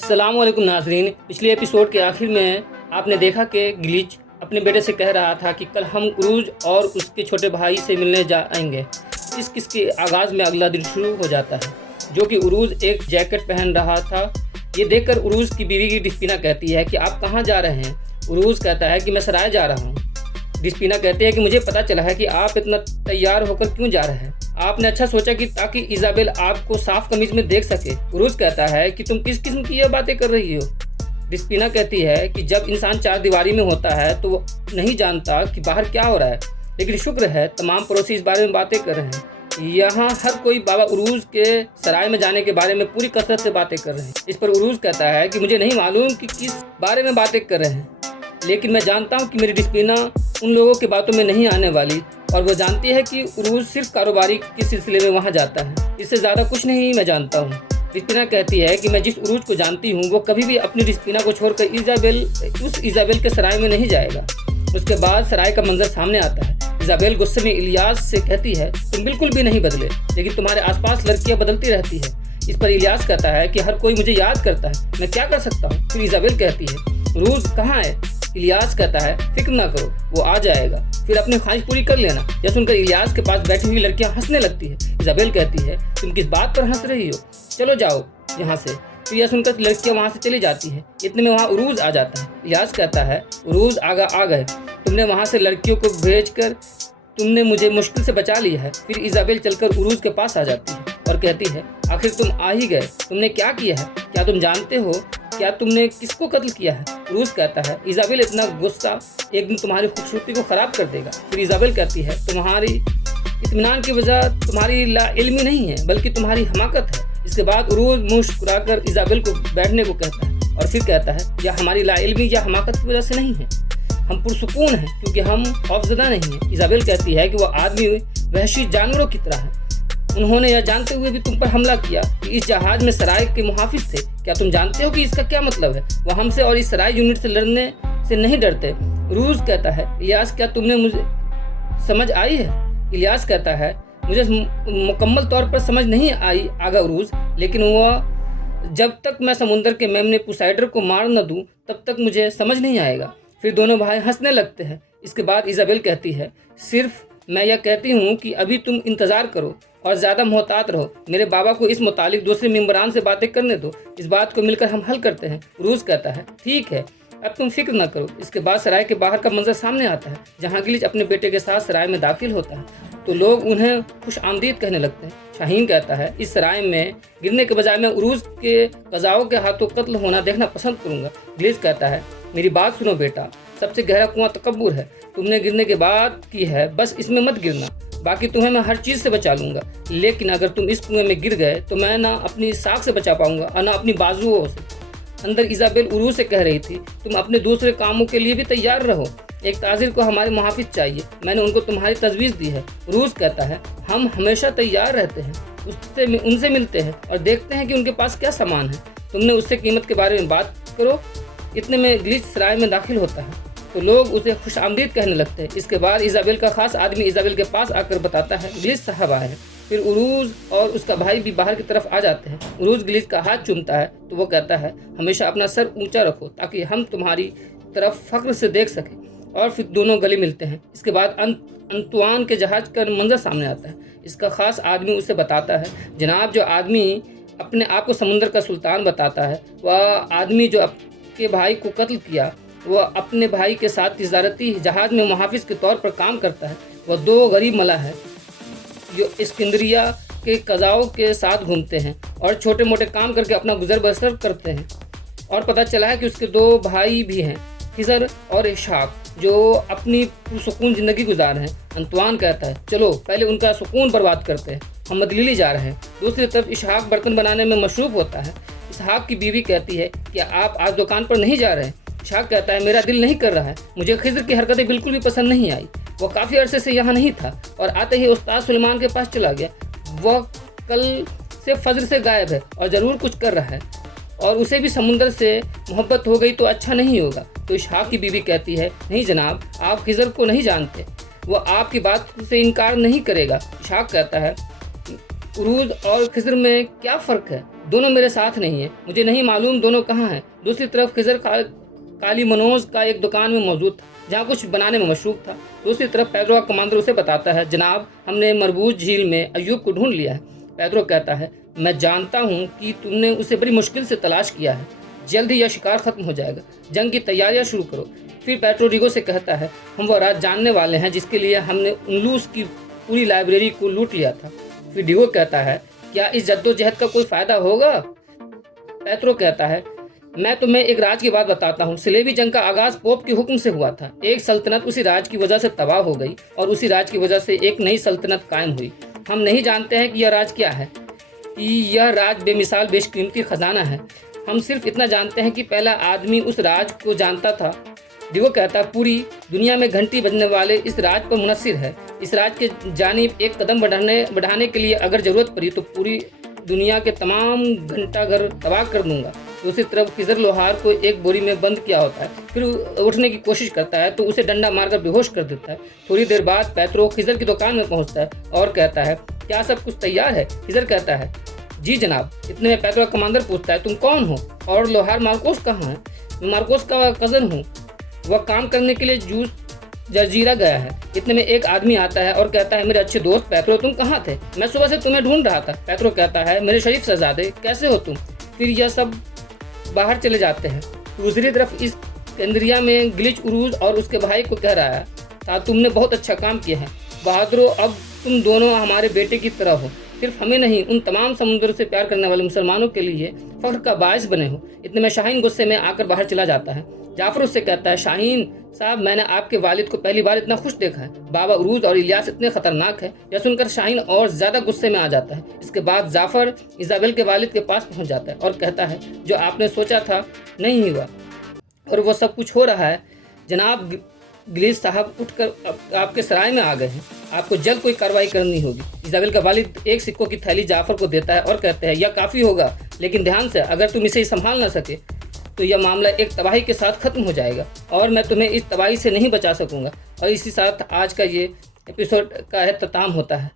अस्सलामुअलैकुम नाज़रीन। पिछले एपिसोड के आखिर में आपने देखा कि गिलिच अपने बेटे से कह रहा था कि कल हम उरूज और उसके छोटे भाई से मिलने जाएंगे। इस किस्से के आगाज़ में अगला दिन शुरू हो जाता है, जो कि उरूज एक जैकेट पहन रहा था। ये देखकर उरूज की बीवी की डिस्पिना कहती है कि आप कहाँ जा रहे हैं। उरूज कहता है कि मैं सराय जा रहा हूँ। डिस्पिना कहती है कि मुझे पता चला है कि आप इतना तैयार होकर क्यों जा रहे हैं। आपने अच्छा सोचा कि ताकि इजाबेल आपको साफ कमीज में देख सके। उरूज कहता है कि तुम किस किस्म की यह बातें कर रही हो। डिस्पिना कहती है कि जब इंसान चार दीवारी में होता है तो वो नहीं जानता कि बाहर क्या हो रहा है, लेकिन शुक्र है तमाम पड़ोसी इस बारे में बातें कर रहे हैं। यहाँ हर कोई बाबा उरूज के सराय में जाने के बारे में पूरी कसरत से बातें कर रहे हैं। इस पर उरूज कहता है कि मुझे नहीं मालूम कि किस बारे में बातें कर रहे हैं, लेकिन मैं जानता हूँ कि मेरी डिस्पिना उन लोगों की बातों में नहीं आने वाली, और वो जानती है कि उरूज सिर्फ कारोबारी के सिलसिले में वहाँ जाता है। इससे ज़्यादा कुछ नहीं मैं जानता हूँ। डिस्पिना कहती है कि मैं जिस उरूज को जानती हूँ वो कभी भी अपनी डिस्पिना को छोड़कर उस इजाबेल के सराय में नहीं जाएगा। उसके बाद सराय का मंजर सामने आता है। इजाबेल गुस्से में इलियास से कहती है, तुम बिल्कुल भी नहीं बदले, लेकिन तुम्हारे आसपास लड़कियाँ बदलती रहती है। इस पर इलियास कहता है कि हर कोई मुझे याद करता है, मैं क्या कर सकता हूँ। फिर इजाबेल कहती है, उरूज कहाँ है। इलियास कहता है, फिक्र ना करो, वो आ जाएगा, फिर अपनी ख्वाहिश पूरी कर लेना। यह सुनकर इलियास के पास बैठी हुई लड़कियां हंसने लगती है। इजाबेल कहती है, तुम किस बात पर हंस रही हो, चलो जाओ यहाँ से। फिर यह सुनकर लड़कियां वहाँ से चली जाती है। इतने में वहाँ उरूज आ जाता है। इलियास कहता है, उरूज आ गए, तुमने वहाँ से लड़कियों को भेजकर तुमने मुझे मुश्किल से बचा लिया है। फिर इजाबेल चलकर उरूज के पास आ जाती है और कहती है, आखिर तुम आ ही गए, तुमने क्या किया है, क्या तुम जानते हो, क्या तुमने किसको कत्ल किया है। उरूज कहता है, इजाबेल इतना गुस्सा एक दिन तुम्हारी खूबसूरती को ख़राब कर देगा। फिर इजाबेल कहती है, तुम्हारी इत्मीनान की वजह तुम्हारी लाइल्मी नहीं है, बल्कि तुम्हारी हमाकत है। इसके बाद उरूज मुस्कुराकर इजाबेल को बैठने को कहता है और फिर कहता है, यह हमारी लाइल्मी या हमाकत की वजह से नहीं है, हम पुरसुकून हैं क्योंकि हम खौफजदा नहीं हैं। इजाबेल कहती है कि वह आदमी वहशी जानवरों की तरह है। उन्होंने यह जानते हुए भी तुम पर हमला किया कि इस जहाज में सराय के मुहाफिज थे। क्या तुम जानते हो कि इसका क्या मतलब है। वह हमसे और इस सराय यूनिट से लड़ने से नहीं डरते। रूज कहता है, इलियास क्या तुमने मुझे समझ आई है। इलियास कहता है, मुझे मुकम्मल तौर पर समझ नहीं आई आगा उरूज, लेकिन वह जब तक मैं समुंदर के मेमने पुसाइडर को मार न दूं तब तक मुझे समझ नहीं आएगा। फिर दोनों भाई हंसने लगते हैं। इसके बाद इजाबेल कहती है, सिर्फ मैं यह कहती हूँ कि अभी तुम इंतज़ार करो और ज़्यादा मोहतात रहो। मेरे बाबा को इस मुतालिक दूसरे मेंबरान से बातें करने दो, इस बात को मिलकर हम हल करते हैं। रूज कहता है, ठीक है, अब तुम फिक्र न करो। इसके बाद सराय के बाहर का मंजर सामने आता है, जहाँ गिलिच अपने बेटे के साथ सराय में दाखिल होता है तो लोग उन्हें खुश आमदीद कहने लगते हैं। शाहीन कहता है, इस सराय में गिरने के बजाय मैं उरूज के कज़ाओं के हाथों कत्ल होना देखना पसंद करूँगा। गिलिच कहता है, मेरी बात सुनो बेटा, सबसे गहरा कुआं तकब्बुर है, तुमने गिरने के बाद की है, बस इसमें मत गिरना, बाकी तुम्हें मैं हर चीज़ से बचा लूँगा। लेकिन अगर तुम इस कुएं में गिर गए तो मैं ना अपनी साख से बचा पाऊँगा और ना अपनी बाजुओं से। अंदर इजाबेल उरूज से कह रही थी, तुम अपने दूसरे कामों के लिए भी तैयार रहो, एक ताजिर को हमारे मुहाफिज चाहिए, मैंने उनको तुम्हारी तजवीज़ दी है। उरूज कहता है, हम हमेशा तैयार रहते हैं, उनसे मिलते हैं और देखते हैं कि उनके पास क्या सामान है, तुमने उससे कीमत के बारे में बात करो। इतने में गिलिच सराय में दाखिल होता है तो लोग उसे खुश आमदीद कहने लगते हैं। इसके बाद इजाबेल का खास आदमी इजाबेल के पास आकर बताता है, गिलिच साहब आए हैं। फिर उरूज और उसका भाई भी बाहर की तरफ आ जाते हैं। उरूज गिलिच का हाथ चूमता है तो वो कहता है, हमेशा अपना सर ऊंचा रखो ताकि हम तुम्हारी तरफ फख्र से देख सकें। और फिर दोनों गले मिलते हैं। इसके बाद अंतुआन के जहाज का मंजर सामने आता है। इसका खास आदमी उसे बताता है, जनाब, जो आदमी अपने आप को समुंदर का सुल्तान बताता है, वह आदमी जो के भाई को कत्ल किया, वह अपने भाई के साथ तिजारती जहाज में मुहाफिज के तौर पर काम करता है। वह दो गरीब मल्लाह है जो इस्कंदरिया के कज़ाओं के साथ घूमते हैं और छोटे मोटे काम करके अपना गुजर बसर करते हैं। और पता चला है कि उसके दो भाई भी हैं, खिजर और इशाक, जो अपनी सुकून ज़िंदगी गुजार हैं। अंतवान कहता है, चलो पहले उनका सुकून बर्बाद करते हैं, हम मदलीली जा रहे हैं। दूसरी तरफ इशाक बर्तन बनाने में मशरूफ़ होता है। इसहाक की बीवी कहती है कि आप आज दुकान पर नहीं जा रहे हैं। इशाक कहता है, मेरा दिल नहीं कर रहा है, मुझे खिज़र की हरकतें बिल्कुल भी पसंद नहीं आई, वह काफ़ी अरसे से यहाँ नहीं था और आते ही उस्ताद सुलेमान के पास चला गया। वह कल से फजर से गायब है और ज़रूर कुछ कर रहा है और उसे भी समुंदर से मोहब्बत हो गई तो अच्छा नहीं होगा। तो इशाक की बीवी कहती है, नहीं जनाब, आप खिज़र को नहीं जानते, वह आपकी बात से इनकार नहीं करेगा। इशाक कहता है, उरूज और खिज़र में क्या फ़र्क है, दोनों मेरे साथ नहीं है, मुझे नहीं मालूम दोनों कहाँ हैं। दूसरी तरफ खिजर काली मनोज का एक दुकान में मौजूद था जहाँ कुछ बनाने में मशरूफ था। दूसरी तरफ पेड्रो का कमांडर उसे बताता है, जनाब हमने मरबूज झील में अयूब को ढूंढ लिया है। पेड्रो कहता है, मैं जानता हूँ कि तुमने उसे बड़ी मुश्किल से तलाश किया है, जल्द ही यह शिकार खत्म हो जाएगा, जंग की तैयारियां शुरू करो। फिर पेड्रो रिगो से कहता है, हम वह राज जानने वाले हैं जिसके लिए हमने उनलूस की पूरी लाइब्रेरी को लूट लिया था। फिर डिगो कहता है, क्या इस जद्दोजहद का कोई फायदा होगा? पेड्रो कहता है, मैं तुम्हें एक राज की बात बताता हूँ। सलेबी जंग का आगाज पोप के हुक्म से हुआ था। एक सल्तनत उसी राज की वजह से तबाह हो गई और उसी राज की वजह से एक नई सल्तनत कायम हुई। हम नहीं जानते हैं कि यह राज क्या है, कि यह राज बेमिसाल बेशकीमती खजाना है। हम सिर्फ इतना जानते हैं कि पहला आदमी उस राज को जानता था। डिगो कहता, पूरी दुनिया में घंटी बजने वाले इस राज पर मुनस्सिर है। इस राज के जानिब एक कदम बढ़ाने के लिए अगर जरूरत पड़ी तो पूरी दुनिया के तमाम घंटाघर तबाह कर दूंगा। दूसरी तरफ खिजर लोहार को एक बोरी में बंद किया होता है, फिर उठने की कोशिश करता है तो उसे डंडा मारकर बेहोश कर देता है। थोड़ी देर बाद पेड्रो खिजर की दुकान में पहुंचता है और कहता है, क्या सब कुछ तैयार है? खिजर कहता है, जी जनाब। इतने में पेड्रो का कमांडर पूछता है, तुम कौन हो और लोहार मार्कोस कहाँ है? मैं मार्कोस का कज़न हूँ, वह काम करने के लिए जूस जर्जीरा गया है। इतने में एक आदमी आता है और कहता है, मेरे अच्छे दोस्त पेड्रो तुम कहाँ थे? मैं सुबह से तुम्हें ढूंढ रहा था। पेड्रो कहता है, मेरे शरीफ शहजादे कैसे हो तुम? फिर यह सब बाहर चले जाते हैं। दूसरी तरफ इस केंद्रिया में गिलिच उरूज और उसके भाई को कह रहा था, तुमने बहुत अच्छा काम किया है बहादुरो, अब तुम दोनों हमारे बेटे की तरह हो। सिर्फ हमें नहीं, उन तमाम समुद्र से प्यार करने वाले मुसलमानों के लिए फख्र का बायस बने हो। इतने में शाहीन गुस्से में आकर बाहर चला जाता है। जाफर उससे कहता है, शाहीन साहब मैंने आपके वालिद को पहली बार इतना खुश देखा है। बाबा उरूज और इलियास इतने खतरनाक है। यह सुनकर शाहीन और ज्यादा गुस्से में आ जाता है। इसके बाद जाफर इजाबेल के वालिद के पास पहुंच जाता है और कहता है, जो आपने सोचा था नहीं हुआ और वो सब कुछ हो रहा है। जनाब गिलिच साहब उठकर आपके सराय में आ गए हैं, आपको जल्द कोई कार्रवाई करनी होगी। इजाबेल का वालिद एक सिक्कों की थैली जाफर को देता है और कहते हैं, यह काफ़ी होगा, लेकिन ध्यान से, अगर तुम इसे संभाल ना सके तो यह मामला एक तबाही के साथ ख़त्म हो जाएगा और मैं तुम्हें इस तबाही से नहीं बचा सकूंगा। और इसी साथ आज का ये एपिसोड का अख्ताम होता है।